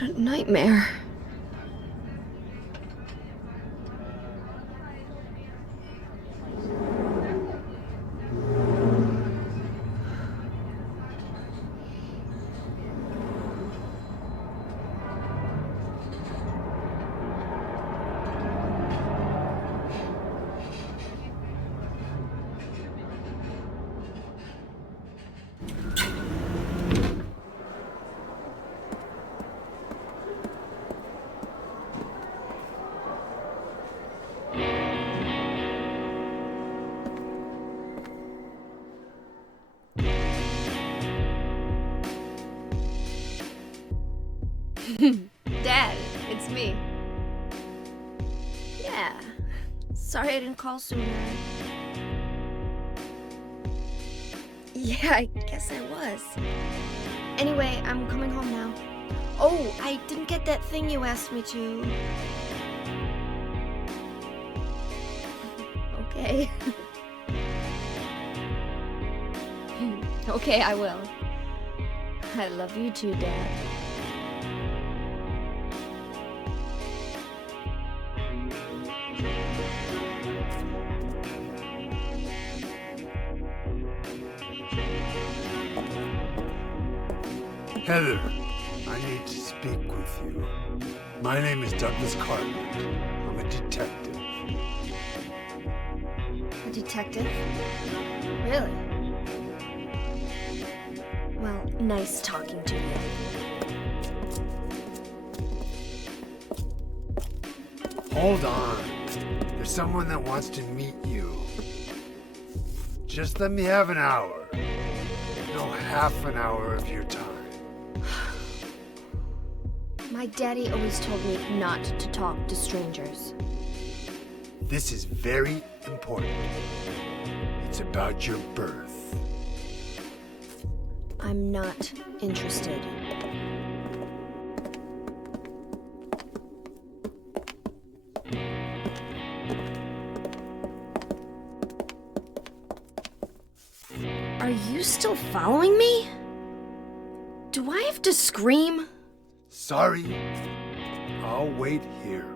What a nightmare. Dad, it's me. Yeah. Sorry I didn't call sooner. Yeah, I guess I was. Anyway, I'm coming home now. Oh, I didn't get that thing you asked me to. Okay. Okay, I will. I love you too, Dad. Heather, I need to speak with you. My name is Douglas Cartland. I'm a detective. A detective? Really? Well, nice talking to you. Hold on. There's someone that wants to meet you. Just let me have an hour. No, half an hour of your time. My daddy always told me not to talk to strangers. This is very important. It's about your birth. I'm not interested. Are you still following me? Do I have to scream? Sorry. I'll wait here.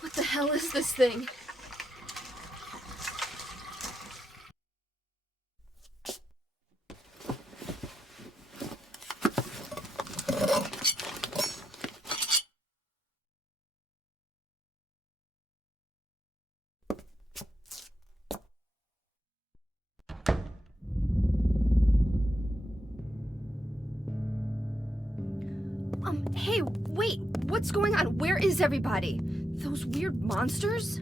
What the hell is this thing? Hey, wait, what's going on? Where is everybody? Those weird monsters?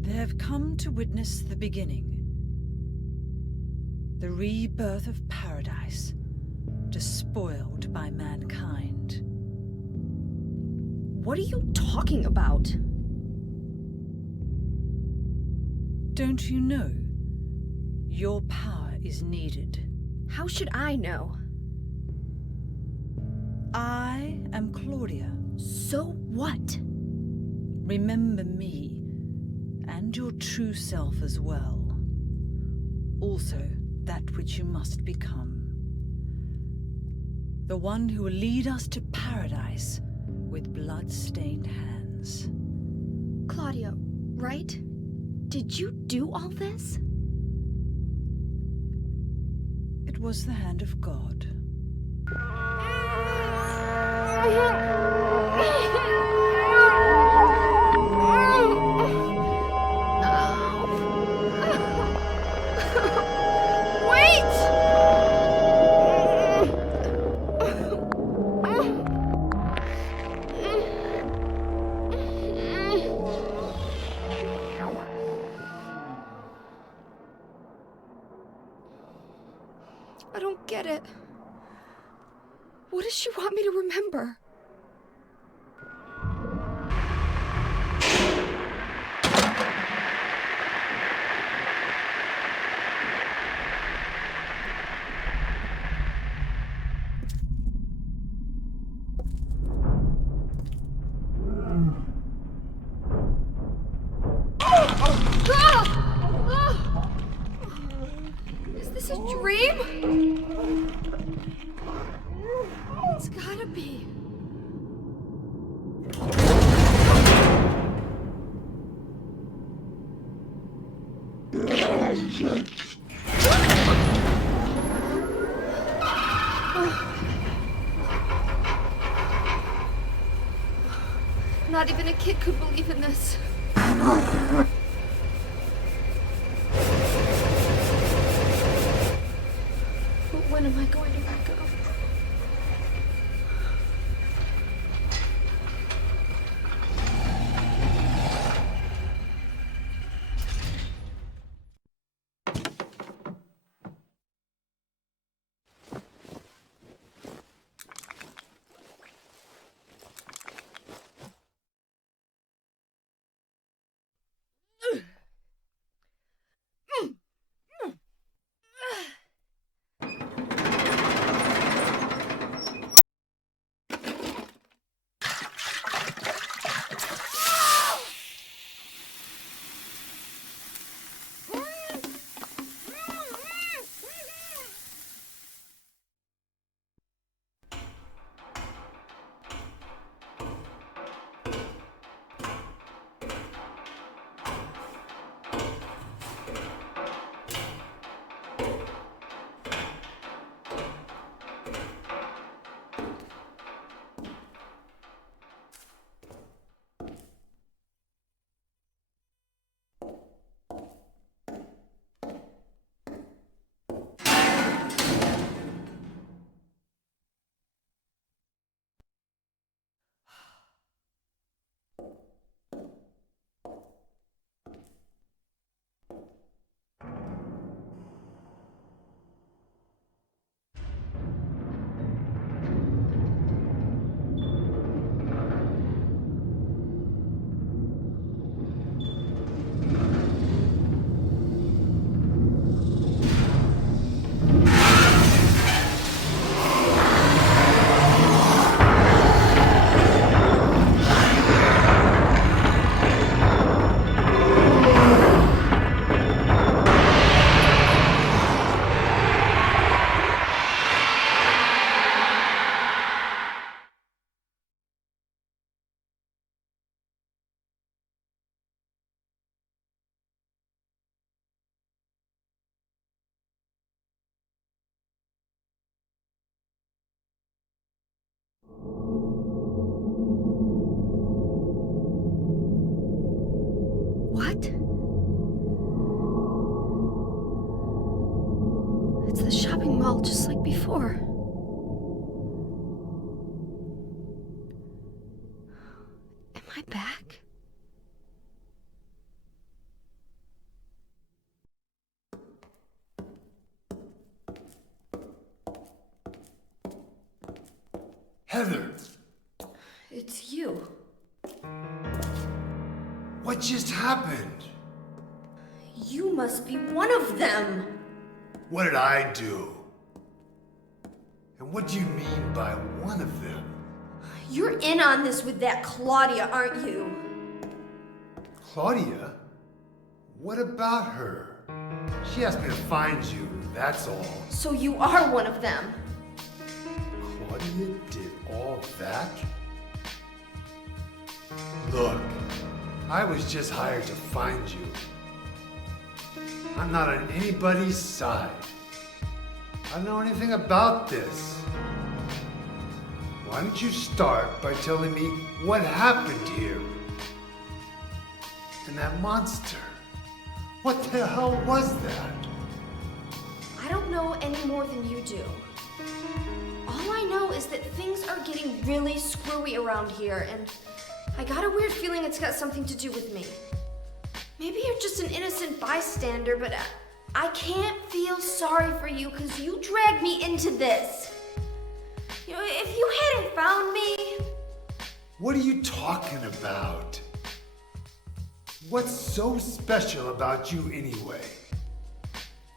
They've come to witness the beginning. The rebirth of paradise, despoiled by mankind. What are you talking about? Don't you know? Your power is needed. How should I know? I am Claudia. So what? Remember me, and your true self as well. Also, that which you must become. The one who will lead us to paradise with blood-stained hands. Claudia, right? Did you do all this? It was the hand of God. I don't get it. What does she want me to remember? Is this a dream? It's gotta be. Not even a kid could believe in this. But when am I going to wake up? What? It's the shopping mall just like before. Am I back? Heather! It's you. What just happened? You must be one of them. What did I do? And what do you mean by one of them? You're in on this with that Claudia, aren't you? Claudia? What about her? She asked me to find you, that's all. So you are one of them. Claudia did all that? Look, I was just hired to find you. I'm not on anybody's side. I don't know anything about this. Why don't you start by telling me what happened here? And that monster, what the hell was that? I don't know any more than you do. All I know is that things are getting really screwy around here, and I got a weird feeling it's got something to do with me. Maybe you're just an innocent bystander, but I can't feel sorry for you because you dragged me into this. You know, if you hadn't found me... What are you talking about? What's so special about you anyway?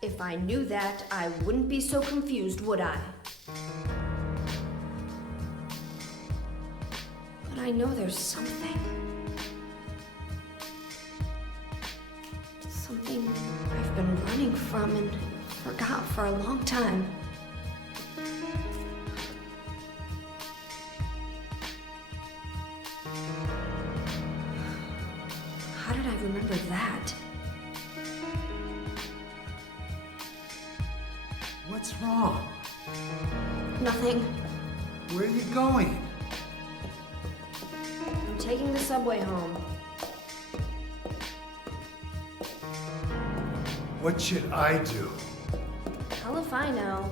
If I knew that, I wouldn't be so confused, would I? But I know there's something. Something I've been running from and forgot for a long time. How did I remember that? What's wrong? Nothing. Where are you going? I'm taking the subway home. What should I do? Hell if I know.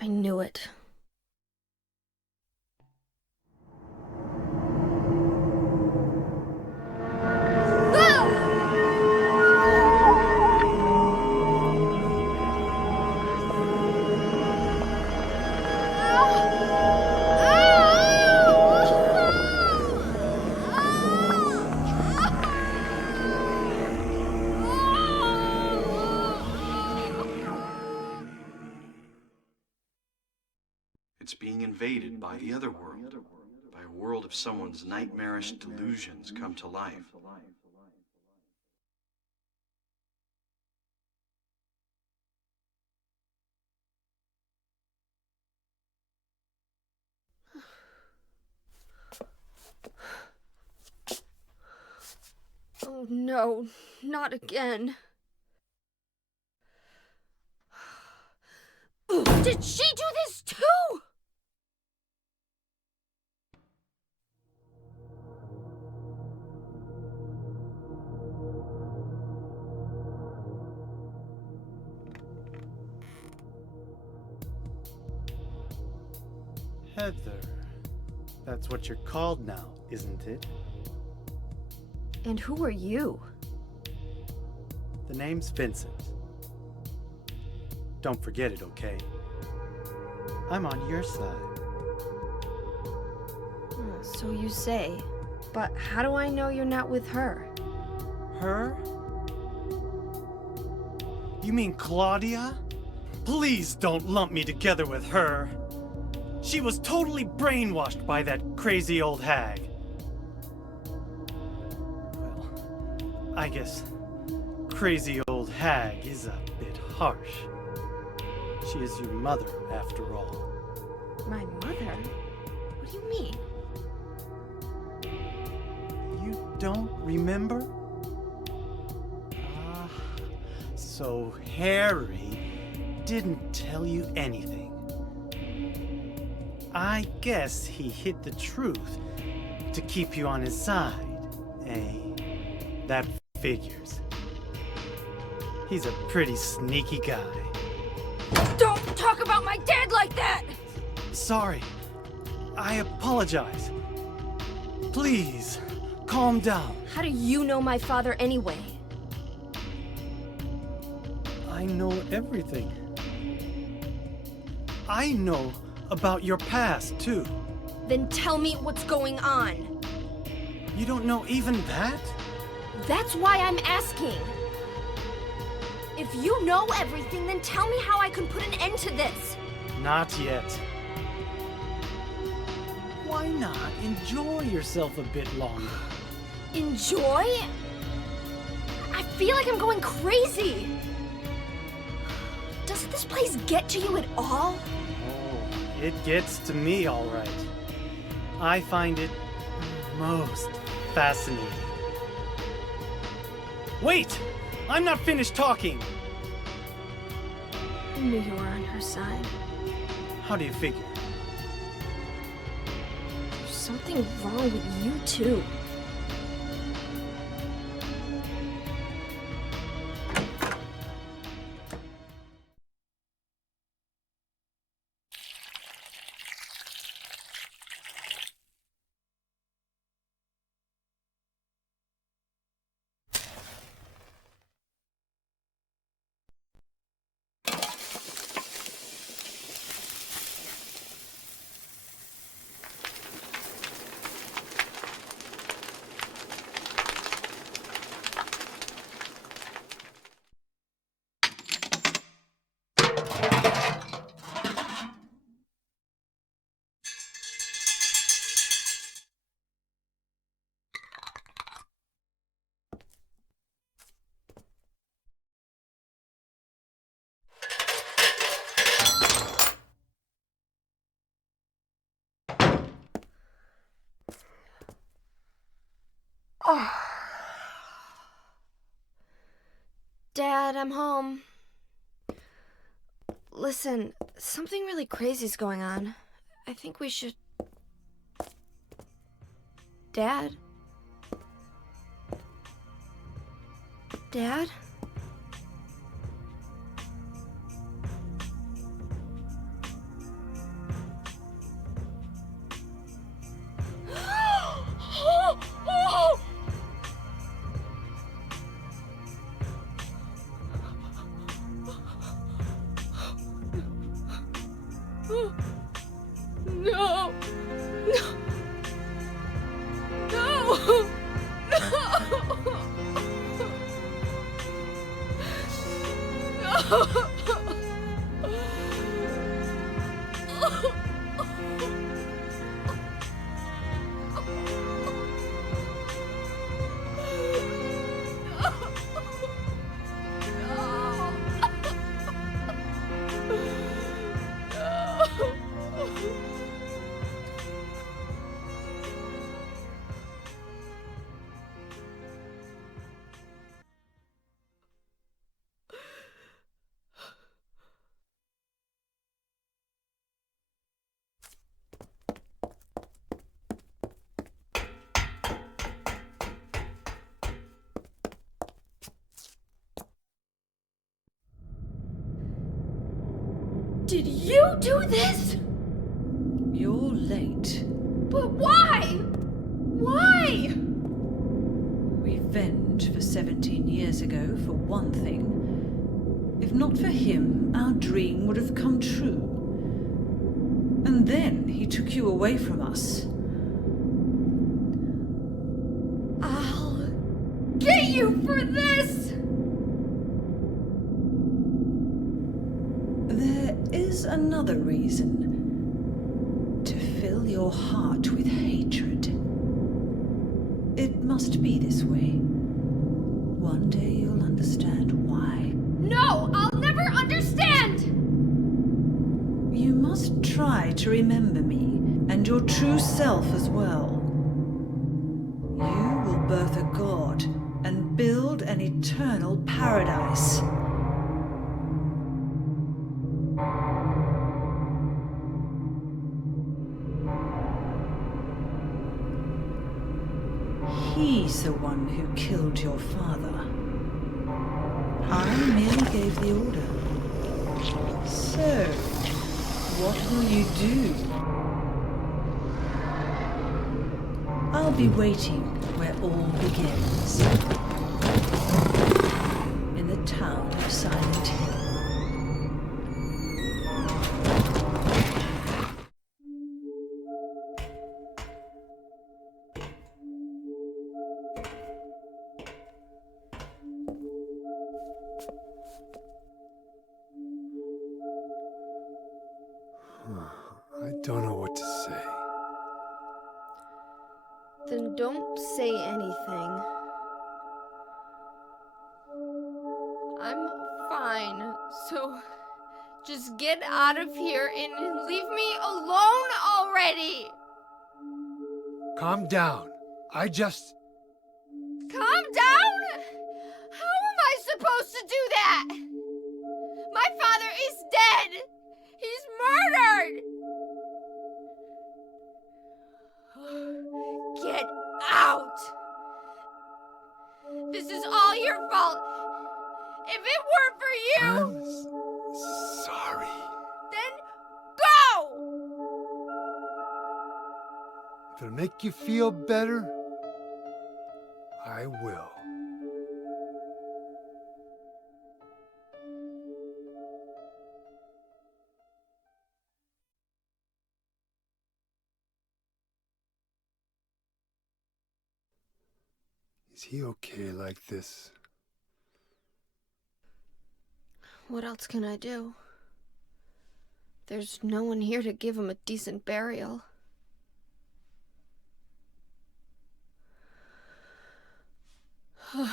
I knew it. It's being invaded by the Otherworld, by a world of someone's nightmarish delusions come to life. Oh no, not again. Did she do this too? Heather. That's what you're called now, isn't it? And who are you? The name's Vincent. Don't forget it, okay? I'm on your side. So you say. But how do I know you're not with her? Her? You mean Claudia? Please don't lump me together with her. She was totally brainwashed by that crazy old hag. Well, I guess crazy old hag is a bit harsh. She is your mother, after all. My mother? What do you mean? You don't remember? Ah, so Harry didn't tell you anything. I guess he hid the truth to keep you on his side, eh? That figures. He's a pretty sneaky guy. Don't talk about my dad like that! Sorry. I apologize. Please, calm down. How do you know my father anyway? I know everything. I know about your past, too. Then tell me what's going on. You don't know even that? That's why I'm asking. If you know everything, then tell me how I can put an end to this. Not yet. Why not enjoy yourself a bit longer? Enjoy? I feel like I'm going crazy. Does this place get to you at all? Oh, it gets to me, all right. I find it most fascinating. Wait! I'm not finished talking! I knew you were on her side. How do you figure? There's something wrong with you, too. Dad, I'm home. Listen, something really crazy's going on. I think we should... Dad? Dad? No! No! Did you do this? You're late. But why? Why? Revenge for 17 years ago, for one thing. If not for him, our dream would have come true. And then he took you away from us. I'll get you for this! There is another reason. To fill your heart with hatred. It must be this way. One day you'll understand why. No, I'll never understand! You must try to remember me, and your true self as well. You will birth a god, and build an eternal paradise. He's the one who killed your father. I merely gave the order. So, what will you do? I'll be waiting where all begins. In the town of Silenthill. I don't know what to say. Then don't say anything. I'm fine, so just get out of here and leave me alone already! Calm down. Calm Down? How am I supposed to do that? My father is dead! He's murdered! Get out! This is all your fault! If it weren't for you, I'm sorry. then go! If it'll make you feel better, I will. Is he okay like this? What else can I do? There's no one here to give him a decent burial. I'm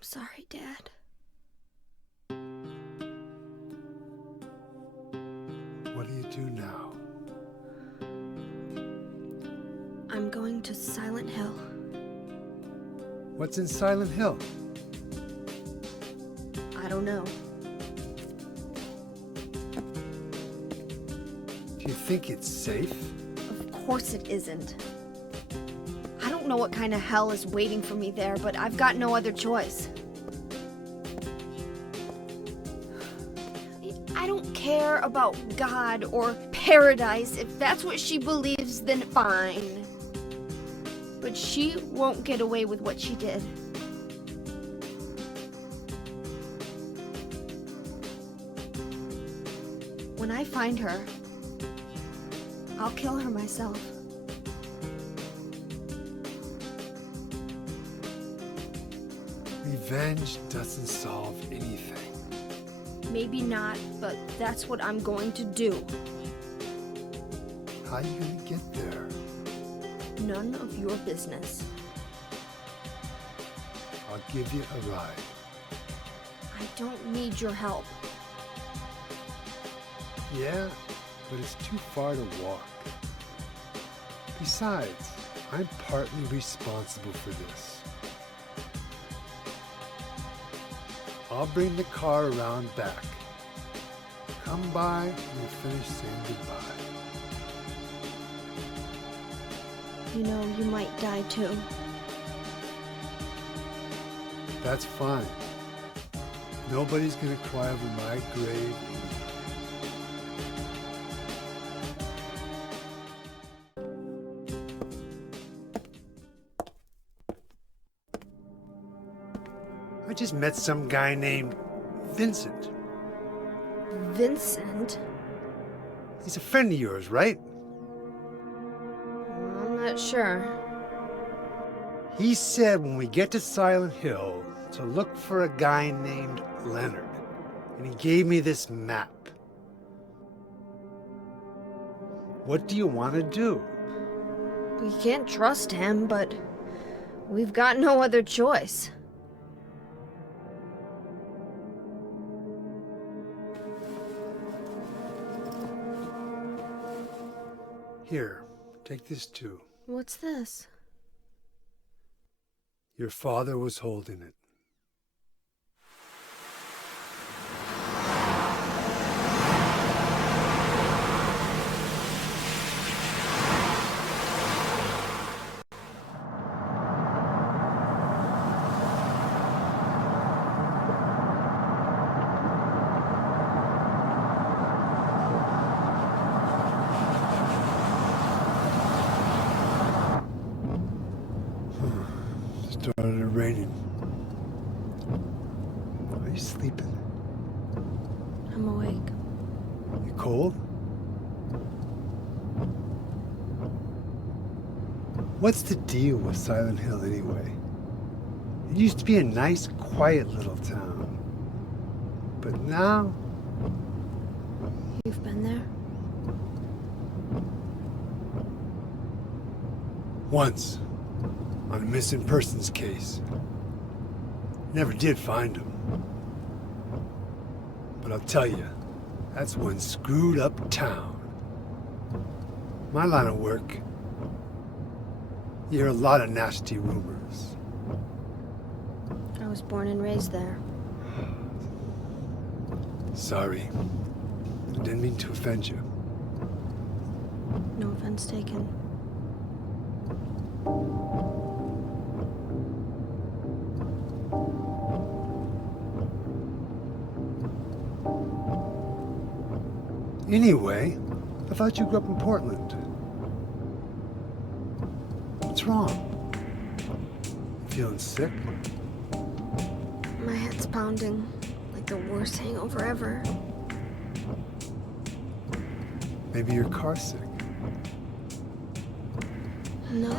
sorry, Dad. What do you do now? I'm going to Silenthill. What's in Silenthill? I don't know. Do you think it's safe? Of course it isn't. I don't know what kind of hell is waiting for me there, but I've got no other choice. I don't care about God or paradise. If that's what she believes, then fine. But she won't get away with what she did. When I find her, I'll kill her myself. Revenge doesn't solve anything. Maybe not, but that's what I'm going to do. How are you gonna get there? None of your business. I'll give you a ride. I don't need your help. Yeah, but it's too far to walk. Besides, I'm partly responsible for this. I'll bring the car around back. Come by and we'll finish saying goodbye. You know, you might die too. That's fine. Nobody's gonna cry over my grave. I I just met some guy named Vincent. Vincent? He's a friend of yours, right? I'm not sure. He said when we get to Silent Hill to look for a guy named Leonard. And he gave me this map. What do you want to do? We can't trust him, but we've got no other choice. Here, take this too. What's this? Your father was holding it. Started raining. Are you sleeping? I'm awake. You cold? What's the deal with Silent Hill anyway? It used to be a nice, quiet little town. But now... You've been there? Once. On a missing persons case. Never did find him. But I'll tell you, that's one screwed up town. My line of work, you hear a lot of nasty rumors. I was born and raised there. Sorry. I didn't mean to offend you. No offense taken. Anyway, I thought you grew up in Portland. What's wrong? Feeling sick? My head's pounding like the worst hangover ever. Maybe you're car sick. No.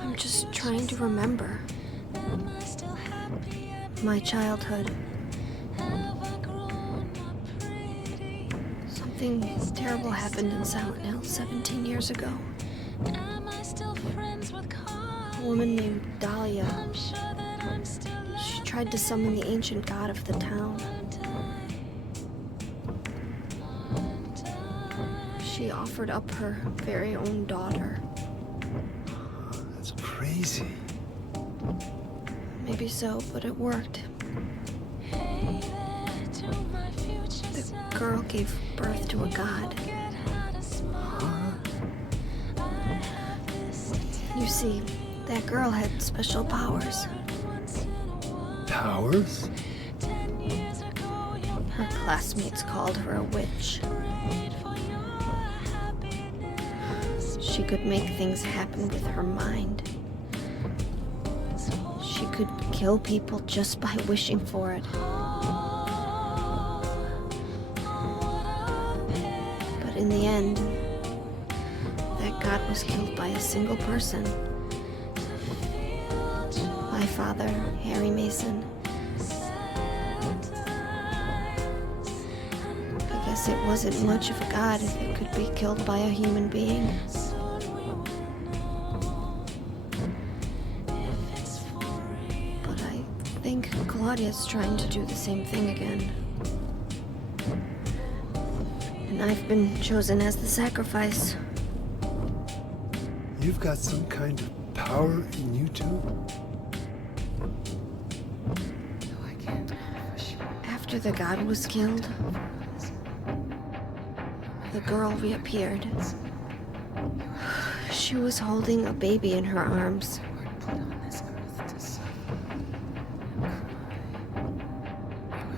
I'm just trying to remember. My childhood. Something terrible happened in Silent Hill 17 years ago. A woman named Dahlia. She tried to summon the ancient god of the town. She offered up her very own daughter. That's crazy. Maybe so, but it worked. The girl gave birth to a god. You see, that girl had special powers. Powers? Her classmates called her a witch. She could make things happen with her mind. She could kill people just by wishing for it. But in the end, that god was killed by a single person. My father, Harry Mason. I guess it wasn't much of a god if it could be killed by a human being. But I think Claudia's trying to do the same thing again. And I've been chosen as the sacrifice. You've got some kind of power in you too? After the god was killed, the girl reappeared. She was holding a baby in her arms.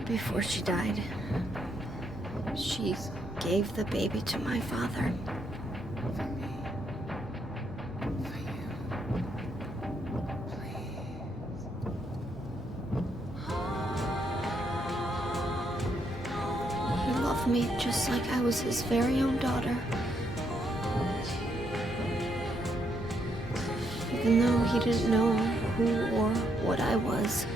Before she died, she gave the baby to my father. me just like I was his very own daughter. Even though he didn't know who or what I was.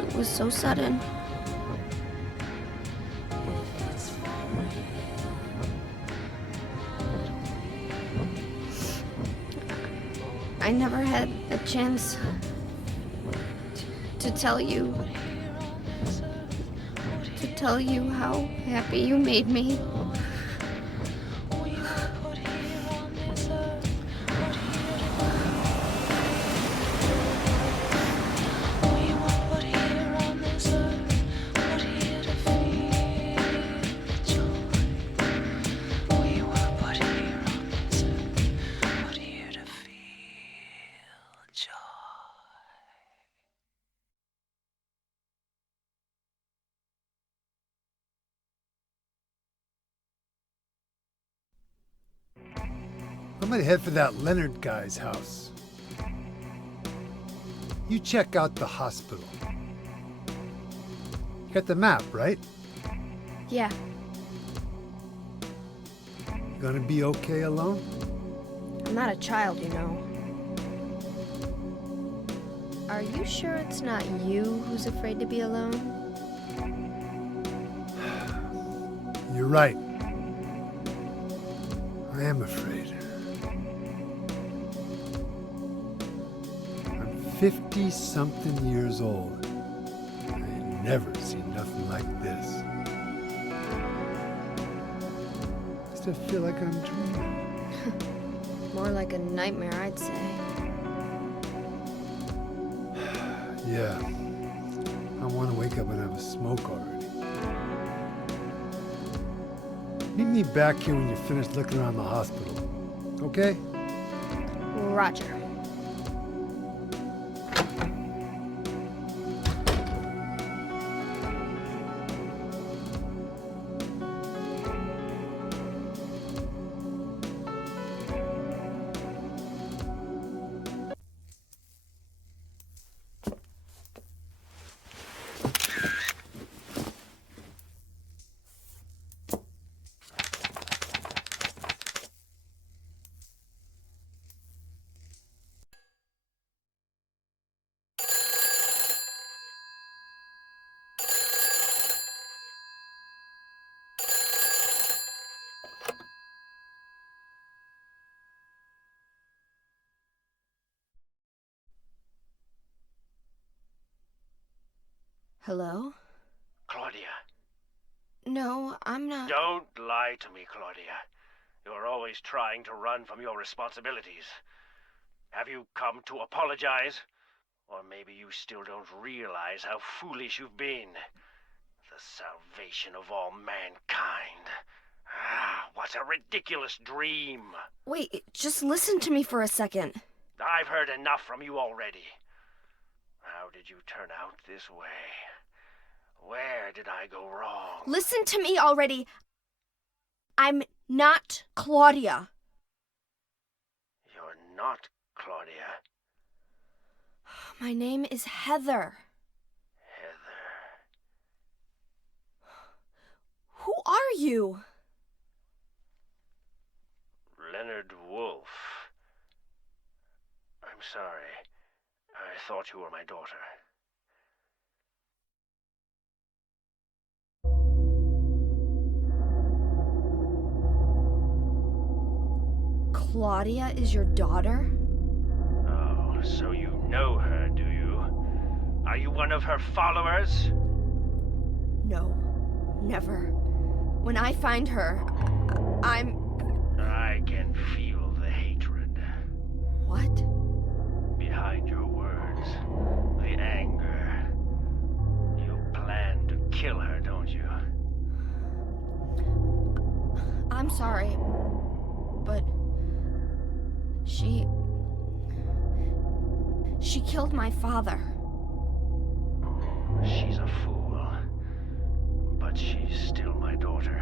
It was so sudden. I never had a chance to tell you how happy you made me. I'm gonna head for that Leonard guy's house. You check out the hospital. You got the map, right? Yeah, You gonna be okay alone? I'm not a child, you know. Are you sure it's not you who's afraid to be alone? You're right. I am afraid. I'm 50-something years old. I ain't never seen nothing like this. I still feel like I'm dreaming. More like a nightmare, I'd say. Yeah. I want to wake up and have a smoke already. Meet me back here when you're finished looking around the hospital. Okay? Roger. Hello? Claudia. No, I'm not. Don't lie to me, Claudia. You're always trying to run from your responsibilities. Have you come to apologize? Or maybe you still don't realize how foolish you've been. The salvation of all mankind. Ah, what a ridiculous dream. Wait, just listen to me for a second. I've heard enough from you already. How did you turn out this way? Where did I go wrong? Listen to me already. I'm not Claudia. You're not Claudia. My name is Heather. Heather. Who are you? Leonard Wolf. I'm sorry. I thought you were my daughter. Claudia is your daughter? Oh, so you know her, do you? Are you one of her followers? No, never. When I find her, I can feel the hatred. What? Behind your words. The anger. You plan to kill her, don't you? I'm sorry, but she killed my father. She's a fool. But she's still my daughter.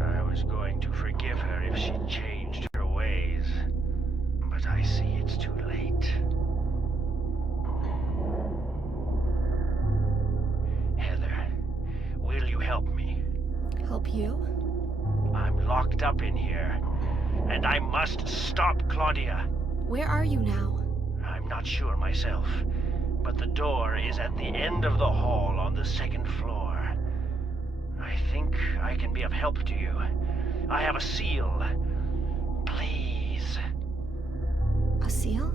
I was going to forgive her if she changed her ways. But But I see it's too late. Heather, will you help me? Help you? I'm locked up in here, and I must stop Claudia. Where are you now? I'm not sure myself, but the door is at the end of the hall on the second floor. I think I can be of help to you. I have a seal. Please. A seal?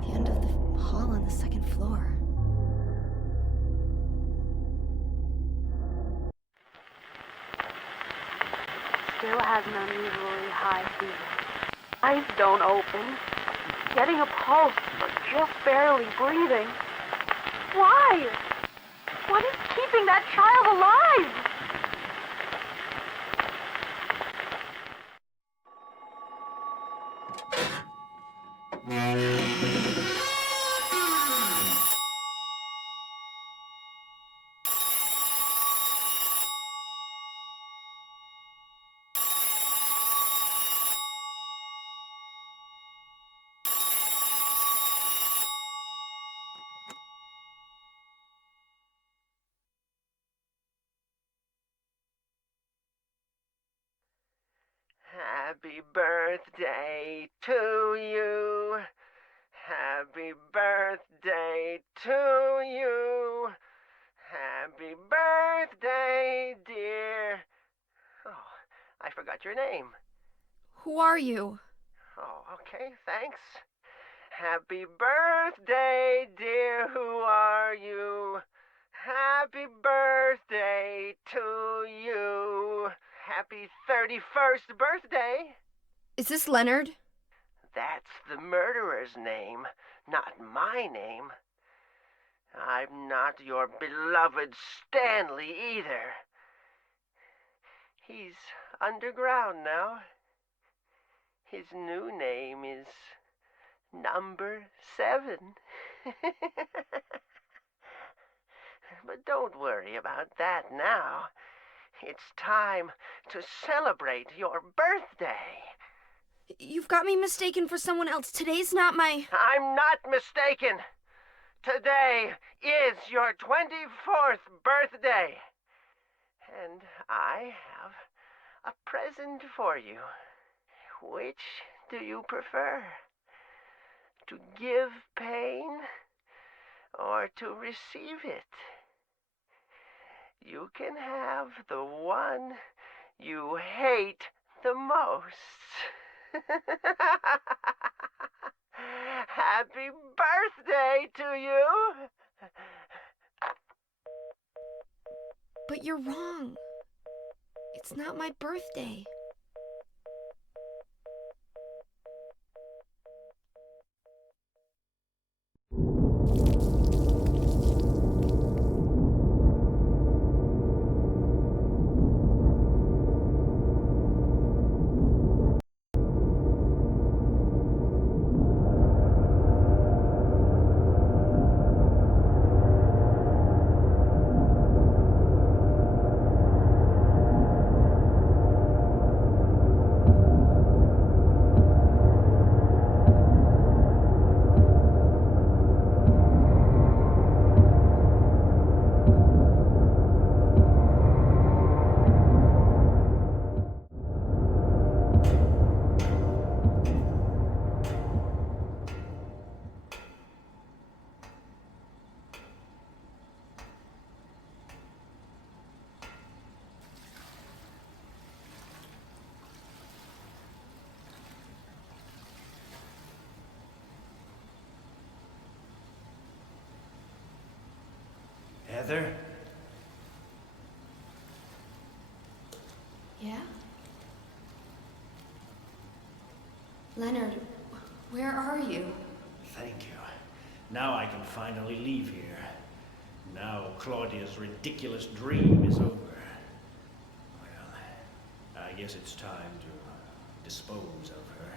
The end of the hall on the second floor. Still has an unusually high fever. Eyes don't open. Getting a pulse, but just barely breathing. Why? What is keeping that child alive? Happy birthday to you. Happy birthday to you. Happy birthday, dear. Oh, I forgot your name. Who are you? Oh, okay, thanks. Happy birthday, dear. Who are you? Happy birthday to you. Happy 31st birthday. Is this Leonard? That's the murderer's name, not my name. I'm not your beloved Stanley either. He's underground now. His new name is Number 7. But don't worry about that now. It's time to celebrate your birthday. You've got me mistaken for someone else. Today's not my... I'm not mistaken. Today is your 24th birthday. And I have a present for you. Which do you prefer? To give pain or to receive it? You can have the one you hate the most. Happy birthday to you! But you're wrong. It's not my birthday. Heather? Yeah? Leonard, where are you? Thank you. Now I can finally leave here. Now Claudia's ridiculous dream is over. Well, I guess it's time to dispose of her.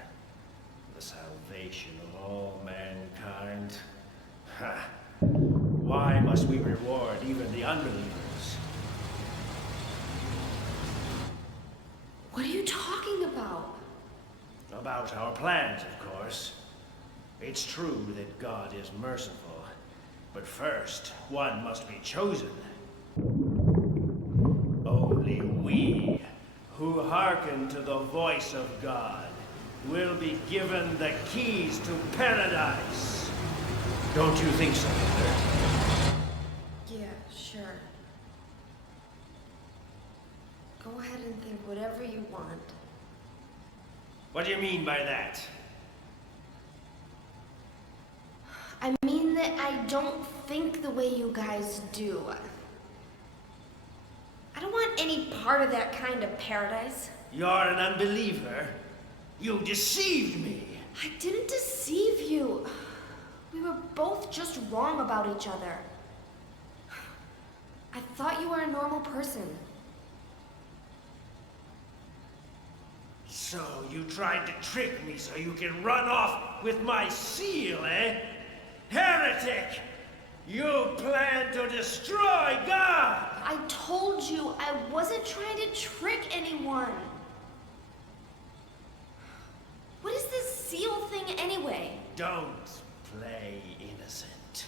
The salvation of all mankind. Ha! Why must we reward even the unbelievers? What are you talking about? About our plans, of course. It's true that God is merciful, but first, one must be chosen. Only we, who hearken to the voice of God, will be given the keys to paradise. Don't you think so, Mother? Yeah, sure. Go ahead and think whatever you want. What do you mean by that? I mean that I don't think the way you guys do. I don't want any part of that kind of paradise. You're an unbeliever. You deceived me. I didn't deceive you. We were both just wrong about each other. I thought you were a normal person. So you tried to trick me so you can run off with my seal, eh? Heretic! You plan to destroy God! I told you I wasn't trying to trick anyone. What is this seal thing anyway? Don't play innocent.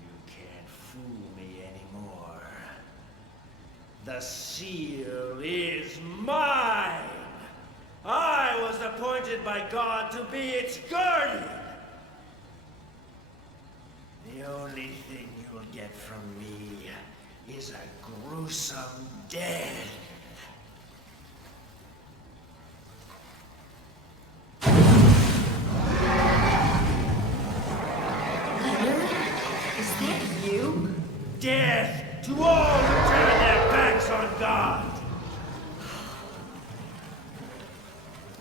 You can't fool me anymore. The seal is mine! I was appointed by God to be its guardian! The only thing you'll get from me is a gruesome death. Leonard? Is that you? Death to all who turn their backs on God!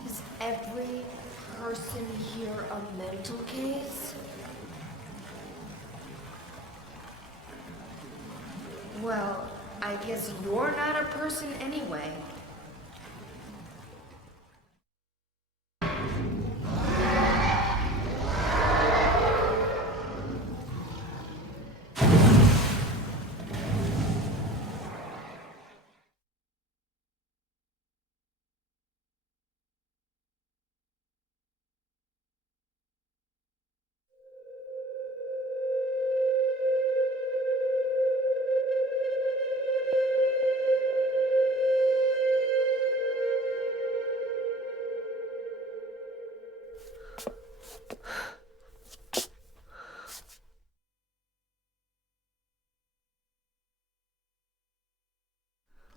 Is every person here a mental case? Well, I guess you're not a person anyway.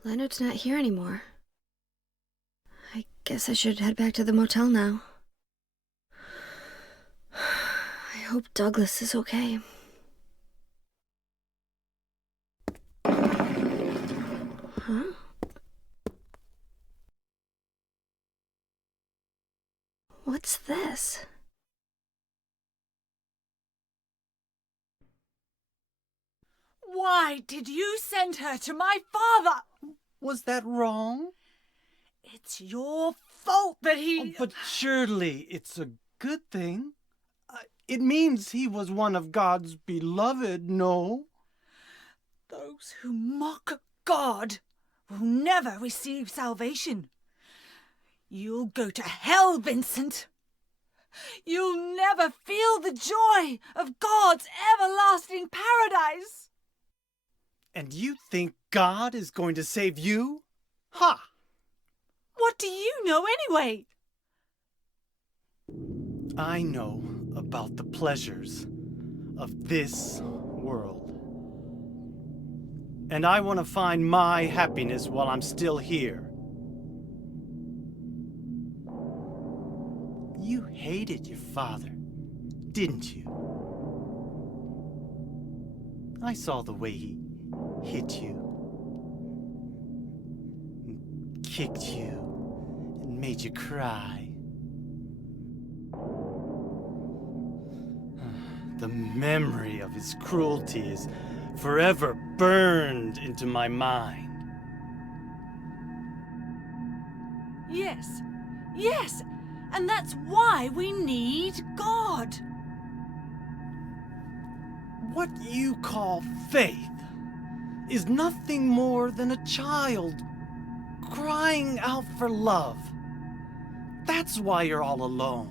Leonard's not here anymore. I guess I should head back to the motel now. I hope Douglas is okay. Huh? What's this? Why did you send her to my father? Was that wrong? It's your fault that he... But surely it's a good thing. It means he was one of God's beloved, no? Those who mock God will never receive salvation. You'll go to hell, Vincent. You'll never feel the joy of God's everlasting paradise. And you think God is going to save you? Ha! What do you know anyway? I know about the pleasures of this world. And I want to find my happiness while I'm still here. You hated your father, didn't you? I saw the way he hit you, and kicked you, and made you cry. The memory of his cruelty is forever burned into my mind. Yes, yes, and that's why we need God. What you call faith is nothing more than a child crying out for love. That's why you're all alone.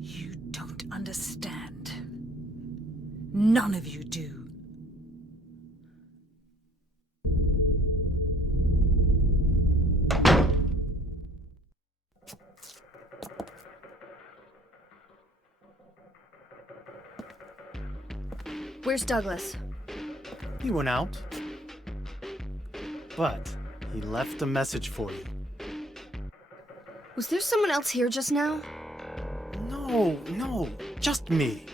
You don't understand. None of you do. Where's Douglas? He went out. But he left a message for you. Was there someone else here just now? No, just me.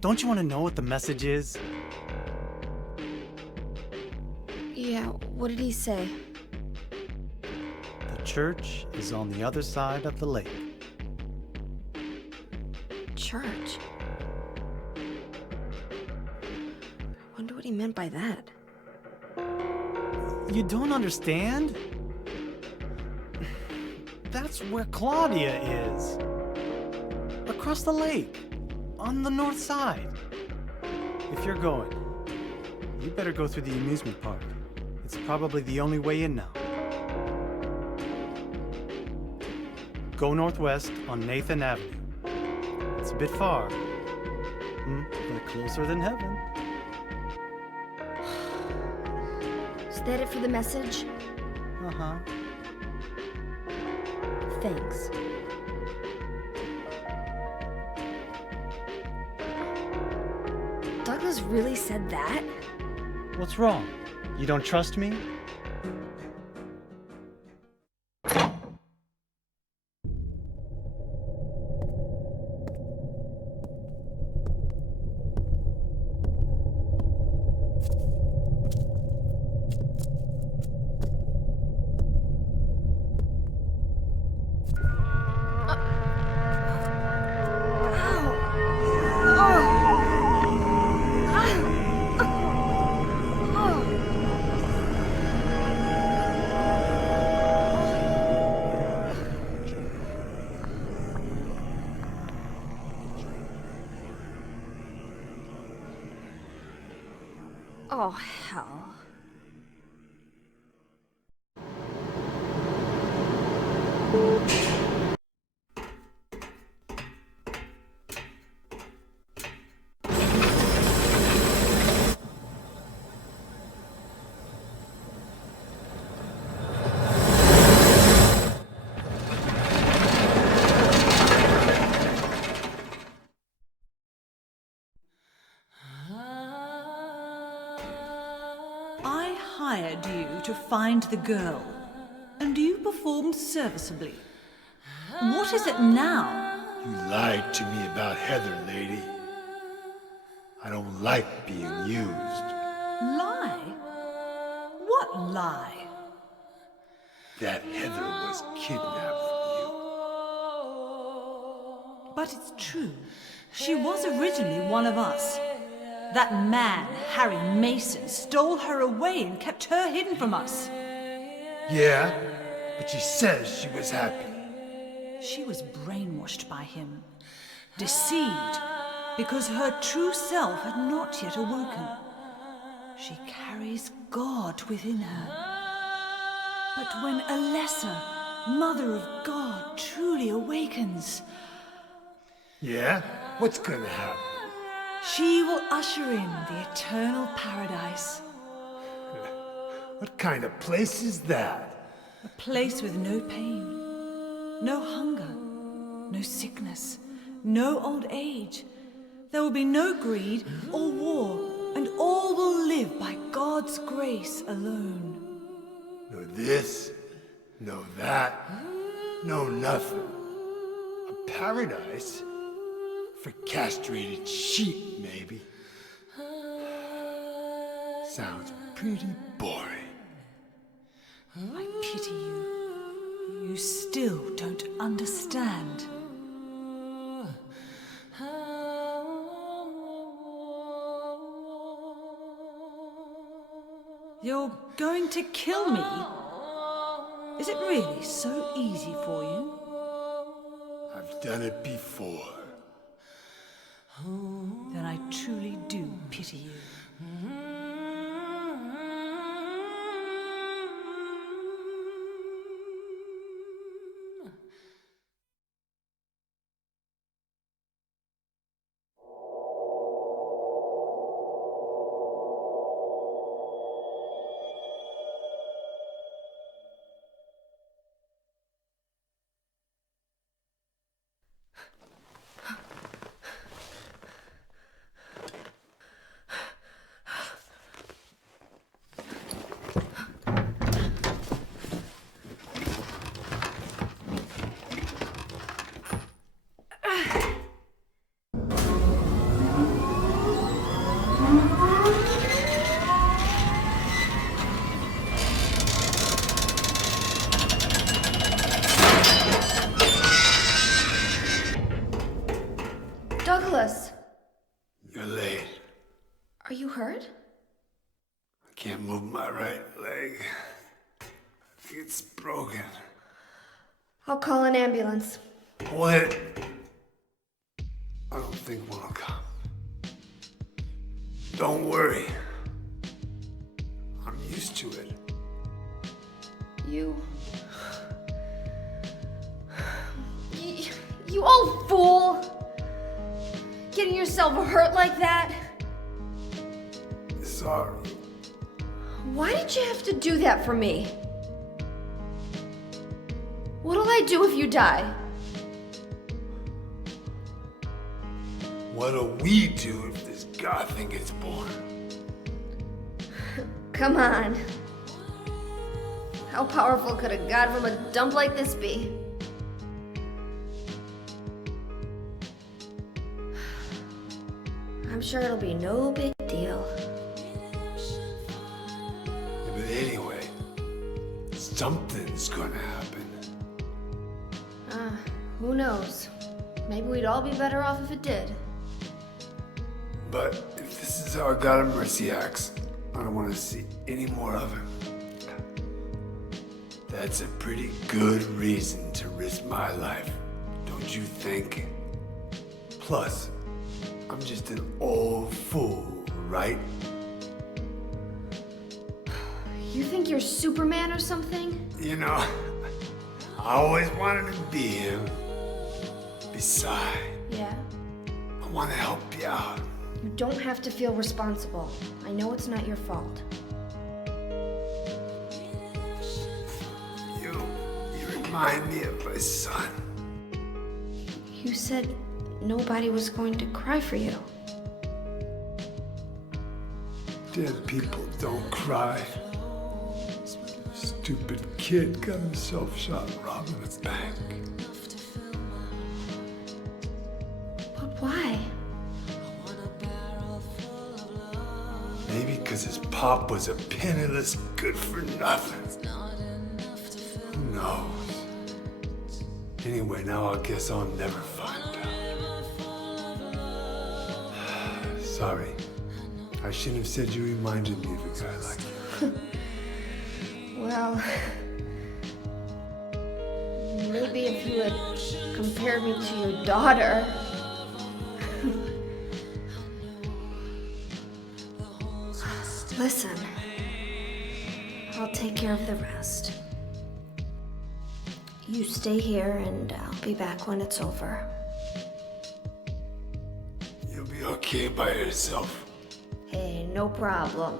Don't you want to know what the message is? Yeah, what did he say? The church is on the other side of the lake. Church? Wonder what he meant by that. You don't understand? That's where Claudia is. Across the lake, on the north side. If you're going, you better go through the amusement park. It's probably the only way in now. Go northwest on Nathan Avenue. It's a bit far, but closer than heaven. Is that it for the message? Uh-huh. Thanks. Douglas really said that? What's wrong? You don't trust me? Oh, hell. I hired you to find the girl, and you performed serviceably. What is it now? You lied to me about Heather, lady. I don't like being used. Lie? What lie? That Heather was kidnapped from you. But it's true. She was originally one of us. That man, Harry Mason, stole her away and kept her hidden from us. Yeah, but she says she was happy. She was brainwashed by him, deceived, because her true self had not yet awoken. She carries God within her. But when a lesser Mother of God truly awakens, Yeah? What's gonna happen? she will usher in the eternal paradise. What kind of place is that? A place with no pain, no hunger, no sickness, no old age. There will be no greed or war, and all will live by God's grace alone. No this, no that, no nothing. A paradise? For castrated sheep, maybe. Sounds pretty boring. I pity you. You still don't understand. You're going to kill me? Is it really so easy for you? I've done it before. then I truly do pity you. Douglas, You're late. are you hurt? I can't move my right leg. I think it's broken. I'll call an ambulance. What? I don't think one will come. Don't worry. I'm used to it. You old fool! Getting yourself hurt like that? Sorry. Why did you have to do that for me? What'll I do if you die? What'll we do if this god thing gets born? Come on. How powerful could a god from a dump like this be? I'm sure it'll be no big deal. Yeah, but anyway, something's gonna happen. Who knows? Maybe we'd all be better off if it did. But if this is how God of Mercy acts, I don't want to see any more of him. That's a pretty good reason to risk my life, don't you think? Plus, I'm just an old fool, right? You think you're Superman or something? You know, I always wanted to be him. Besides, Yeah. I want to help you out. You don't have to feel responsible. I know it's not your fault. You remind me of my son. You said nobody was going to cry for you. Dead people don't cry. Stupid kid got himself shot robbing a bank. But why? Maybe because his pop was a penniless good-for-nothing. Who knows? Anyway, now I guess I'll never find out. Sorry. I shouldn't have said you reminded me of a guy like you. Well, maybe if you had compared me to your daughter. Listen, I'll take care of the rest. You stay here and I'll be back when it's over. You'll be okay by yourself. Hey, no problem.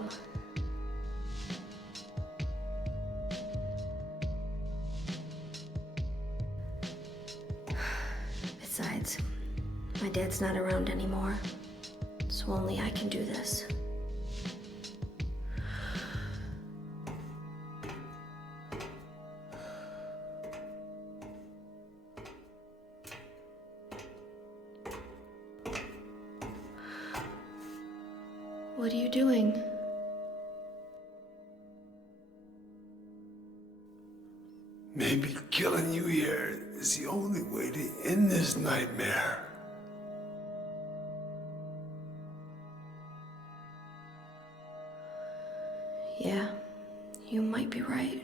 Besides, my dad's not around anymore, so only I can do this. What are you doing? Maybe killing you here is the only way to end this nightmare. Yeah, you might be right.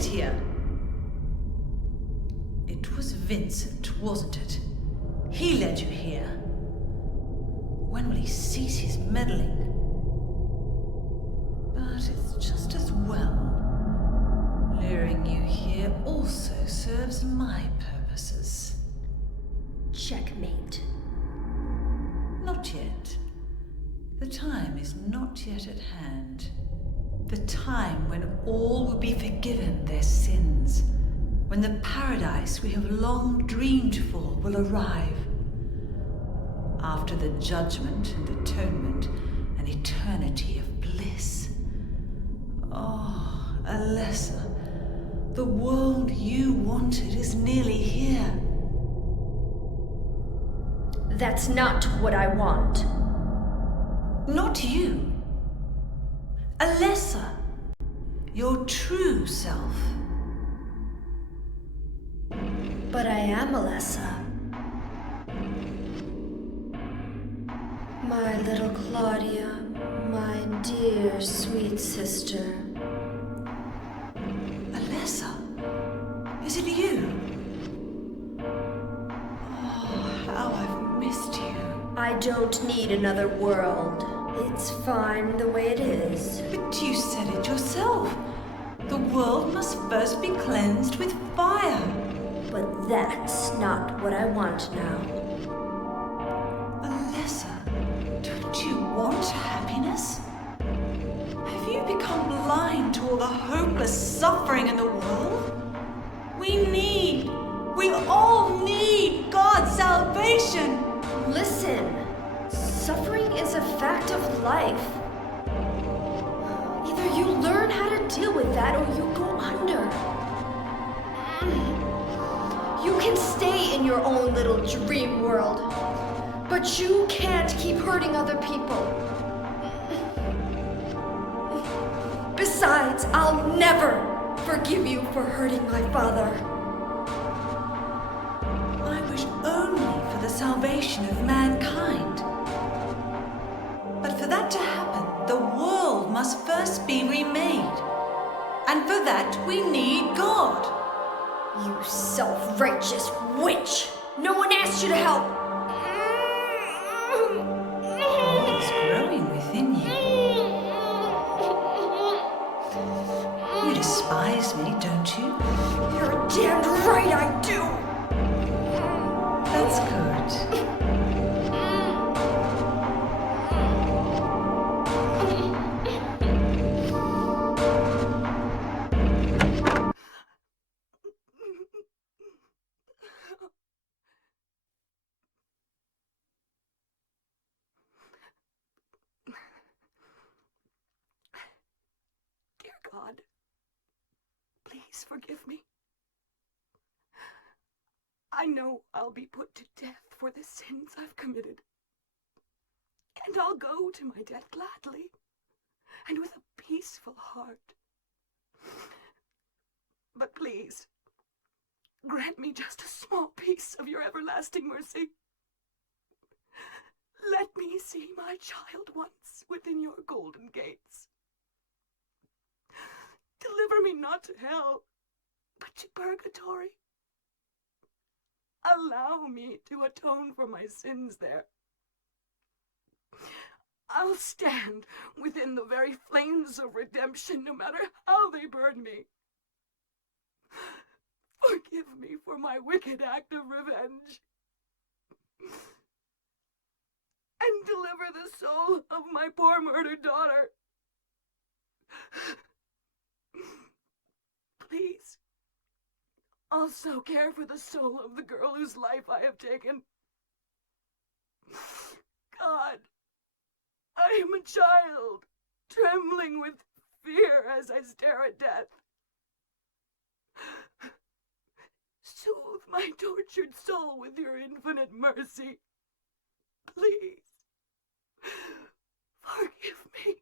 wait here. It was Vincent, wasn't it? He led you here. When will he cease his meddling? But it's just as well. Luring you here also serves my purposes. Checkmate. Not yet. The time is not yet at hand. The time when all will be forgiven their sins. When the paradise we have long dreamed for will arrive. After the judgment and atonement, an eternity of bliss. Oh, Alessa, the world you wanted is nearly here. That's not what I want. Not you. Alessa, your true self. But I am Alessa. My little Claudia, my dear sweet sister. Alessa, is it you? Oh, how I've missed you. I don't need another world. It's fine the way it is. But you said it yourself. The world must first be cleansed with fire. But that's not what I want now. Alessa, don't you want happiness? Have you become blind to all the hopeless suffering in the world? We all need God's salvation. Listen, suffering is a fact of life. Either you learn how to deal with that or you go under. You can stay in your own little dream world, but you can't keep hurting other people. Besides, I'll never forgive you for hurting my father. I wish only for the salvation of mankind. But for that to happen, the world must first be remade. And for that, we need God. You self-righteous witch! No one asked you to help! God is growing within you. You despise me, don't you? You're damned right I do! That's good. Dear God, please forgive me. I know I'll be put to death for the sins I've committed. And I'll go to my death gladly and with a peaceful heart. But please, grant me just a small piece of your everlasting mercy. Let me see my child once within your golden gates. Deliver me not to hell, but to purgatory. Allow me to atone for my sins there. I'll stand within the very flames of redemption, no matter how they burn me. Forgive me for my wicked act of revenge. And deliver the soul of my poor murdered daughter. Please, also care for the soul of the girl whose life I have taken. God, I am a child, trembling with fear as I stare at death. Soothe my tortured soul with your infinite mercy. Please, forgive me.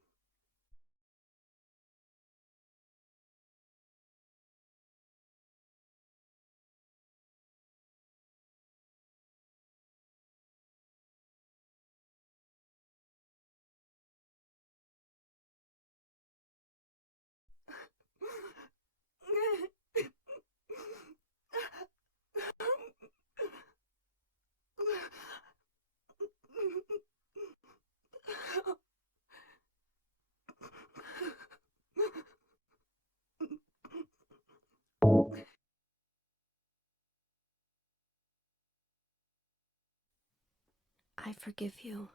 I forgive you.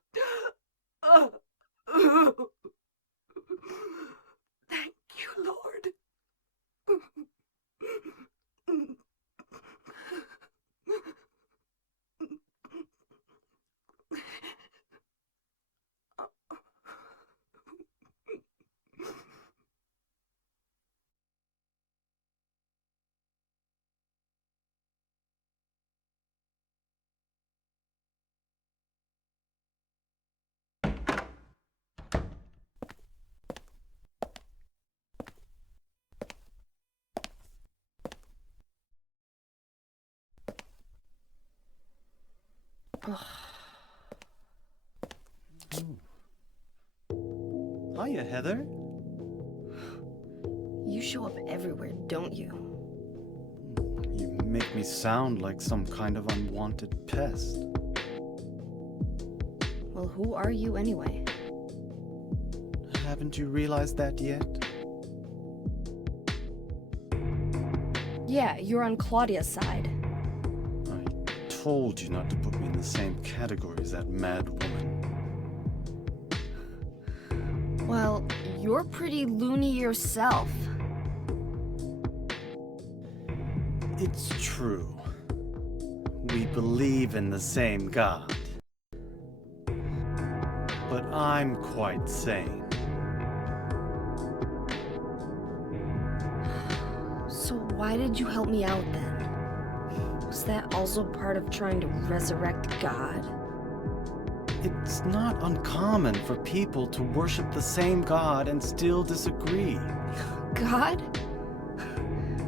Thank you, Lord. Hiya, Heather. You show up everywhere, don't you? You make me sound like some kind of unwanted pest. Well, who are you anyway? Haven't you realized that yet? Yeah, you're on Claudia's side. I told you not to put me in the same category as that mad woman. Well, you're pretty loony yourself. It's true. We believe in the same God. But I'm quite sane. So why did you help me out then? Was that also part of trying to resurrect God? It's not uncommon for people to worship the same God and still disagree. God?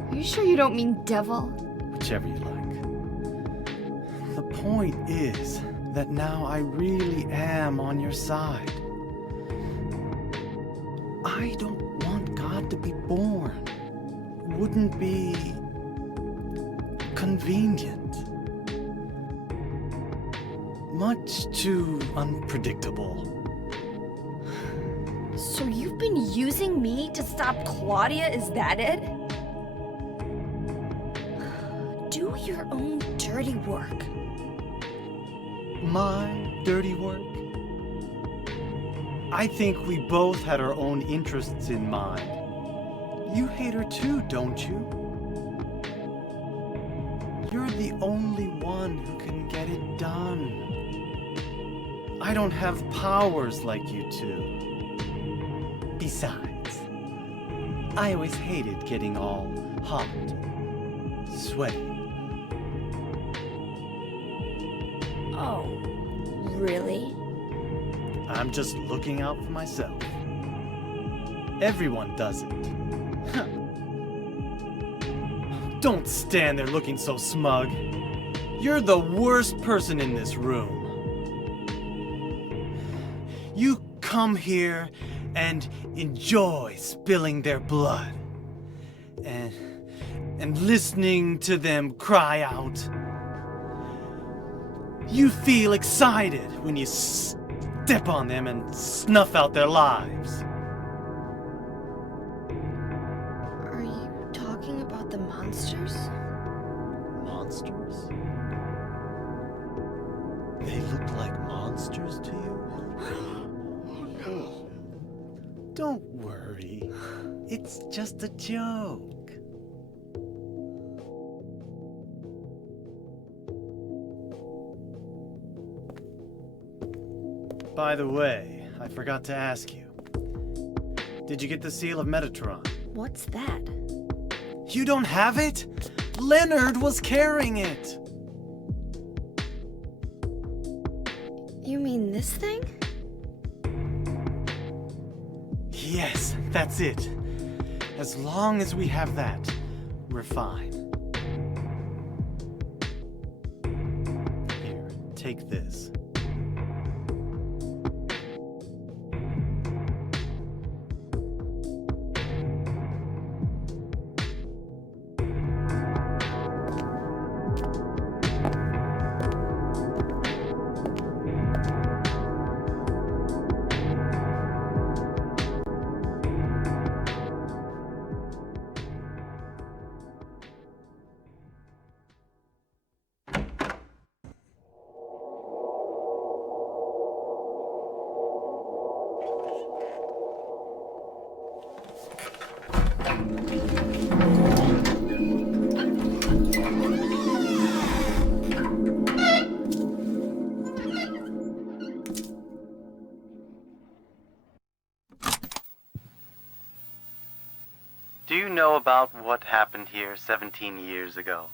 Are you sure you don't mean devil? Whichever you like. The point is that now I really am on your side. I don't want God to be born. Wouldn't be convenient. Much too unpredictable. So you've been using me to stop Claudia, is that it? Do your own dirty work. My dirty work? I think we both had our own interests in mind. You hate her too, don't you? You're the only one who can get it done. I don't have powers like you two. Besides, I always hated getting all hot, sweaty. Oh, really? I'm just looking out for myself. Everyone does it. Don't stand there looking so smug. You're the worst person in this room. You come here and enjoy spilling their blood. And listening to them cry out. You feel excited when you step on them and snuff out their lives. Are you talking about the monsters? Monsters? They look like monsters to you? Don't worry. It's just a joke. By the way, I forgot to ask you. Did you get the Seal of Metatron? What's that? You don't have it? Leonard was carrying it. You mean this thing? Yes, that's it. As long as we have that, we're fine. Here, take this. Do you know about what happened here 17 years ago?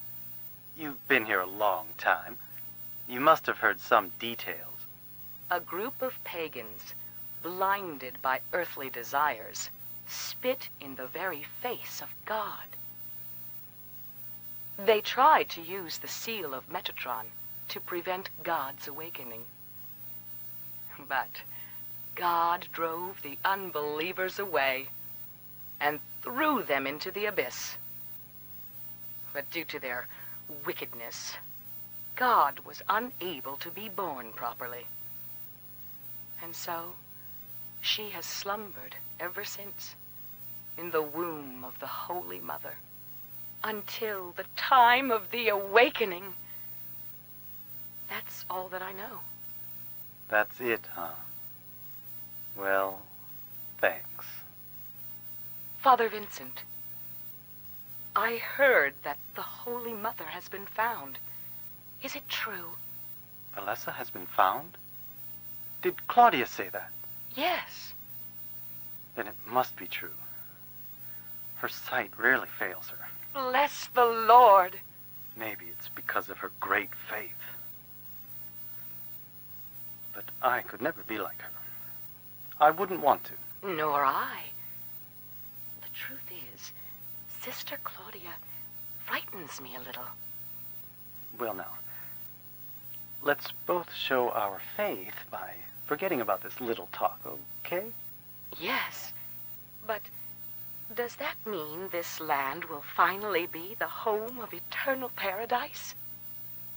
You've been here a long time. You must have heard some details. A group of pagans, blinded by earthly desires, spit in the very face of God. They tried to use the seal of Metatron to prevent God's awakening. But God drove the unbelievers away and threw them into the abyss. But due to their wickedness, God was unable to be born properly. And so, she has slumbered ever since, in the womb of the Holy Mother, until the time of the awakening. That's all that I know. That's it, huh? Well, thanks. Father Vincent, I heard that the Holy Mother has been found. Is it true? Alessa has been found? Did Claudia say that? Yes. Then it must be true. Her sight rarely fails her. Bless the Lord. Maybe it's because of her great faith. But I could never be like her. I wouldn't want to. Nor I. The truth is, Sister Claudia frightens me a little. Well now, let's both show our faith by forgetting about this little talk, okay? Yes, but does that mean this land will finally be the home of eternal paradise?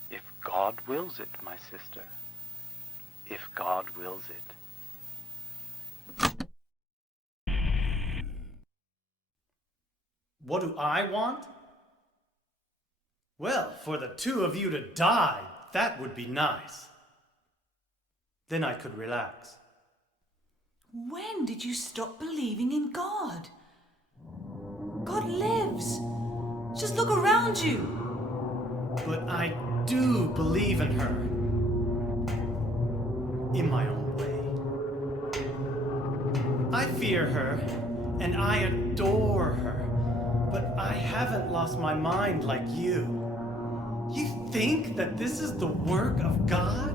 If God wills it, my sister. If God wills it. What do I want? Well, for the two of you to die, that would be nice. Then I could relax. When did you stop believing in God? God lives. Just look around you. But I do believe in her. In my own way. I fear her, and I adore her. But I haven't lost my mind like you. You think that this is the work of God?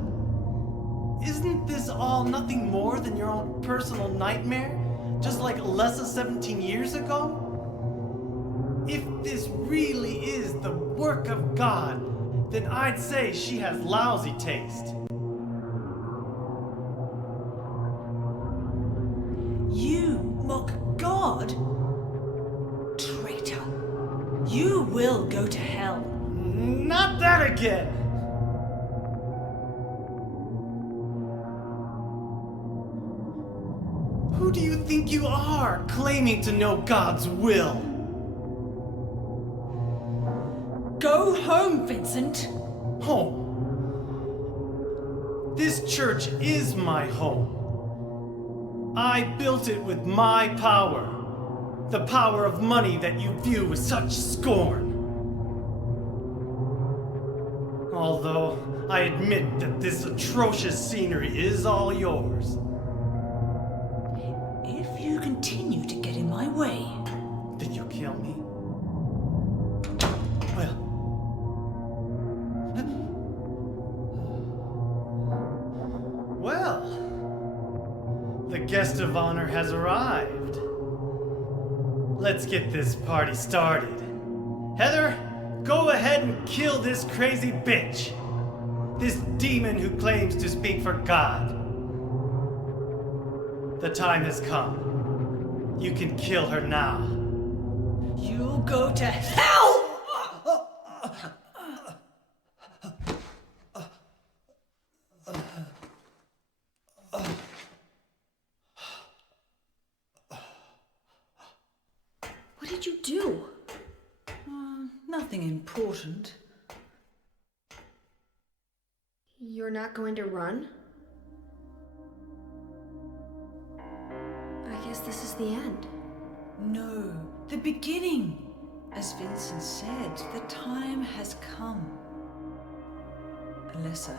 Isn't this all nothing more than your own personal nightmare? Just like Alessa 17 years ago? If this really is the work of God, then I'd say she has lousy taste. You mock God? Traitor. You will go to hell. Not that again! Who do you think you are, claiming to know God's will? Go home, Vincent. Home? This church is my home. I built it with my power. The power of money that you view with such scorn. Although I admit that this atrocious scenery is all yours. If you continue to get in my way... Then you kill me? Well, the guest of honor has arrived. Let's get this party started. Heather, go ahead and kill this crazy bitch. This demon who claims to speak for God. The time has come. You can kill her now. You'll go to hell! What did you do? Nothing important. You're not going to run? I guess this is the end. No, the beginning. As Vincent said, the time has come. Alessa,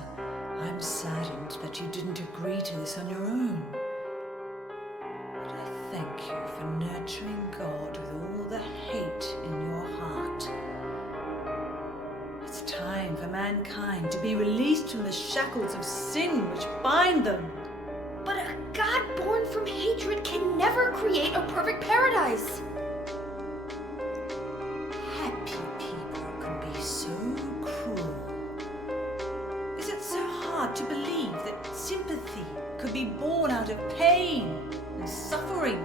I'm saddened that you didn't agree to this on your own. But I thank you for for nurturing God with all the hate in your heart. It's time for mankind to be released from the shackles of sin which bind them. But a God born from hatred can never create a perfect paradise. Happy people can be so cruel. Is it so hard to believe that sympathy could be born out of pain and suffering?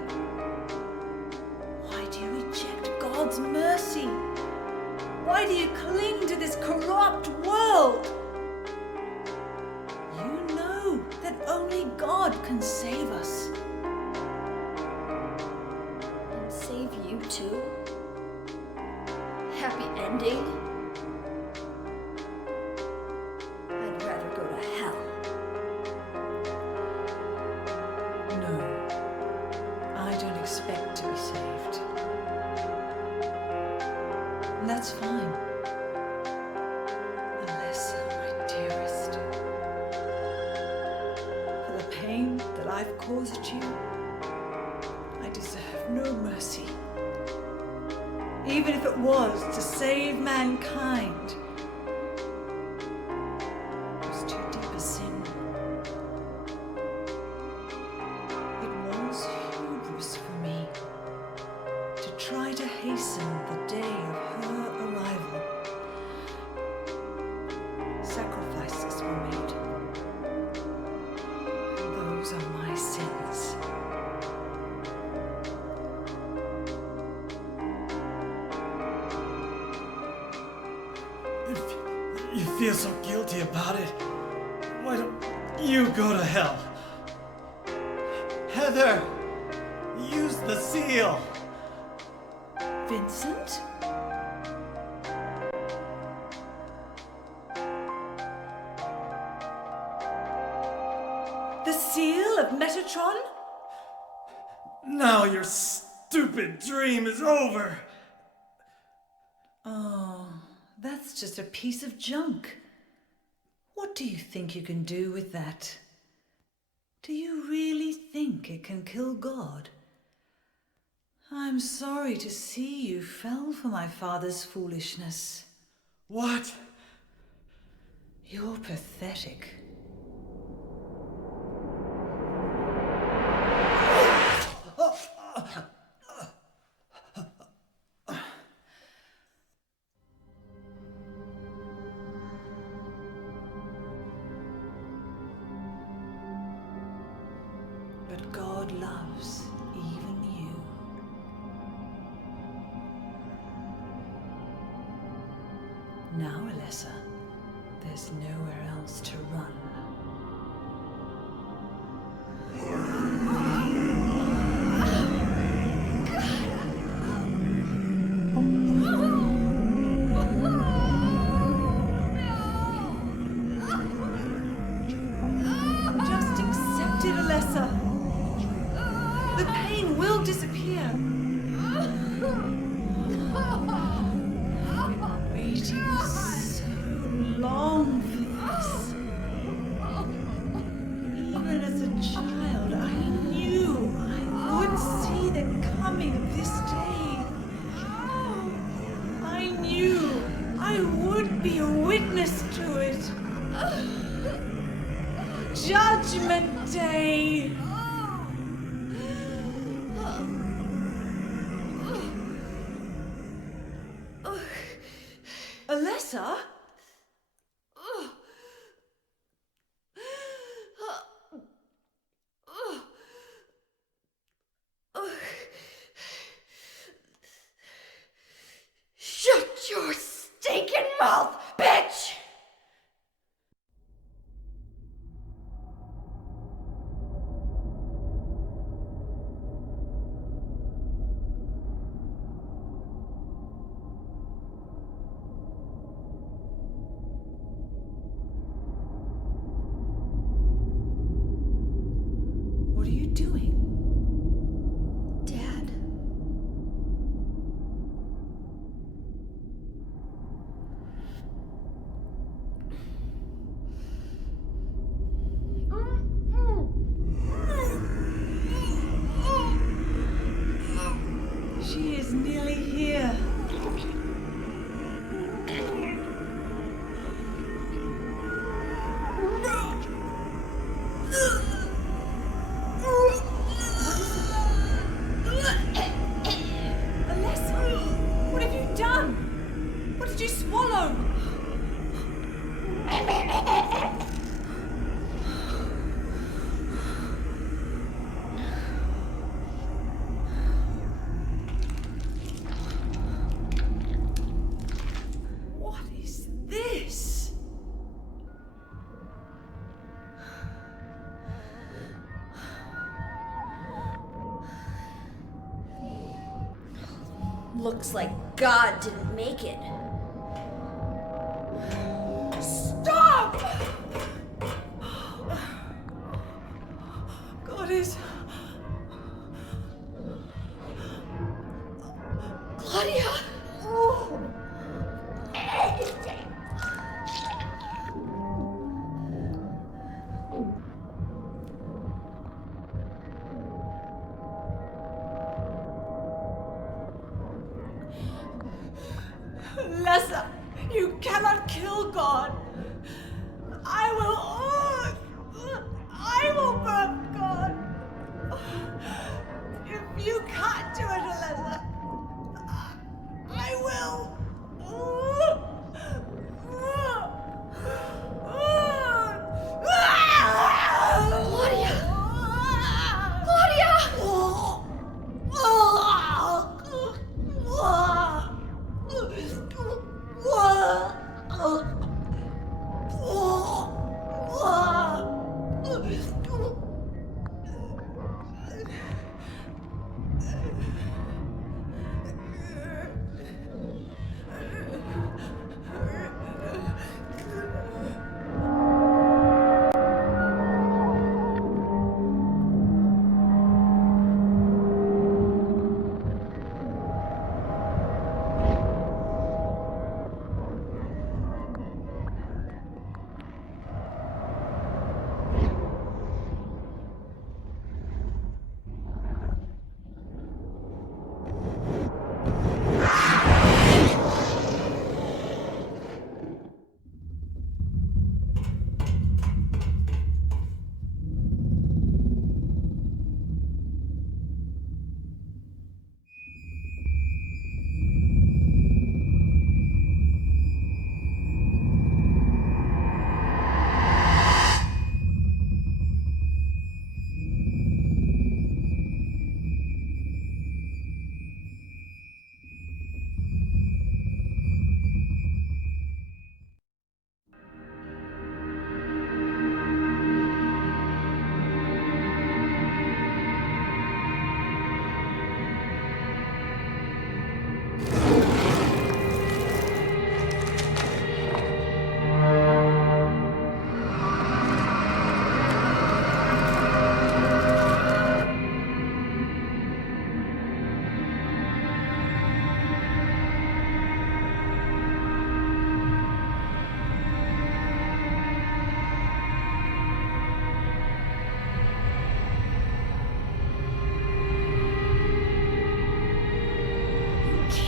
Why do you reject God's mercy? Why do you cling to this corrupt world? You know that only God can save us. And save you too? Happy ending? I'd rather go to hell. No, I don't expect to be saved. And that's fine. Unless, my dearest, for the pain that I've caused you, I deserve no mercy. Even if it was to save mankind, it was too deep a sin. It was hubris for me to try to hasten the day of her arrival. Sacrifices were made. And those are my sins. If you feel so guilty about it, why don't you go to hell? Heather, use the seal. Vincent? The seal of Metatron? Now your stupid dream is over. Oh, that's just a piece of junk. What do you think you can do with that? Do you really think it can kill God? I'm sorry to see you fell for my father's foolishness. What? You're pathetic. But God loves even you. Now, Alessa, there's nowhere else to run. Just accept it, Alessa. The pain will disappear. I've been waiting so long for this. Even as a child, I knew I would see the coming of this day. I knew I would be a witness to it. Judgment Day! Alessa? Shut your stinking mouth, bitch! What are you doing? Dad. looks like God didn't make it. Stop! God is... Claudia! Lessa, you cannot kill God. I will burn God. If you can't do it, Lessa, I will. Claudia! Claudia!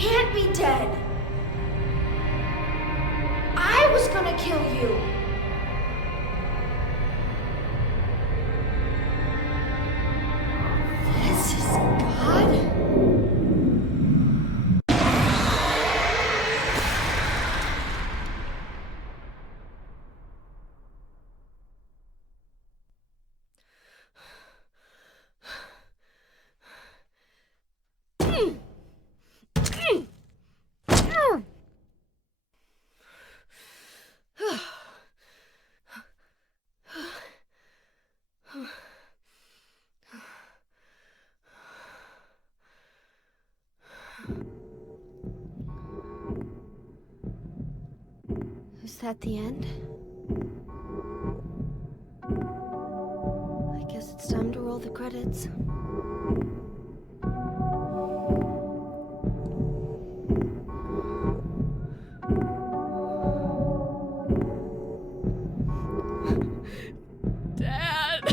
Can't be dead. I was gonna kill you. This is God? Is that the end? I guess it's time to roll the credits. Dad.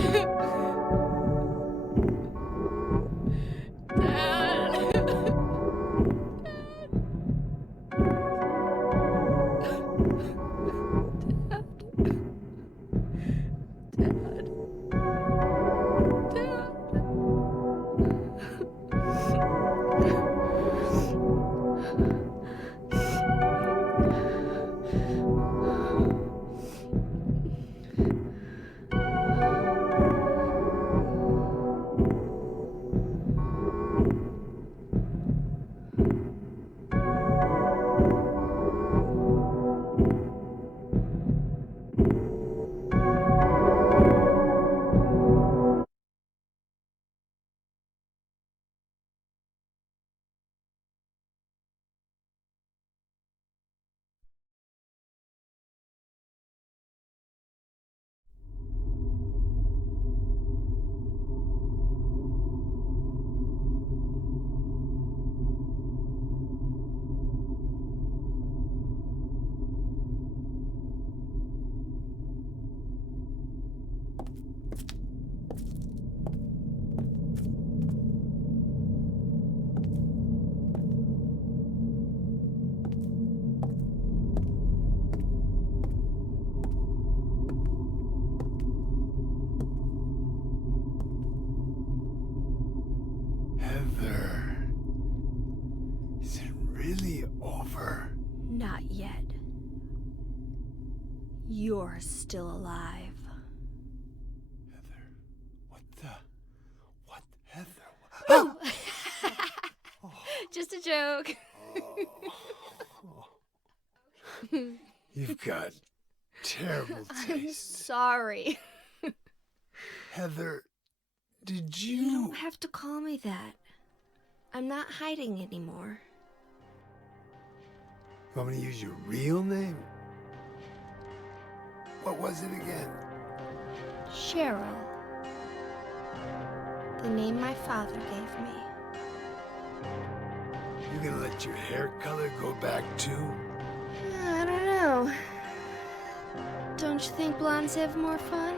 You're still alive. Heather, what Heather? Oh! Just a joke. You've got terrible taste. I'm sorry. Heather, did you... You don't have to call me that. I'm not hiding anymore. You want me to use your real name? What was it again? Cheryl. The name my father gave me. You gonna let your hair color go back too? I don't know. Don't you think blondes have more fun?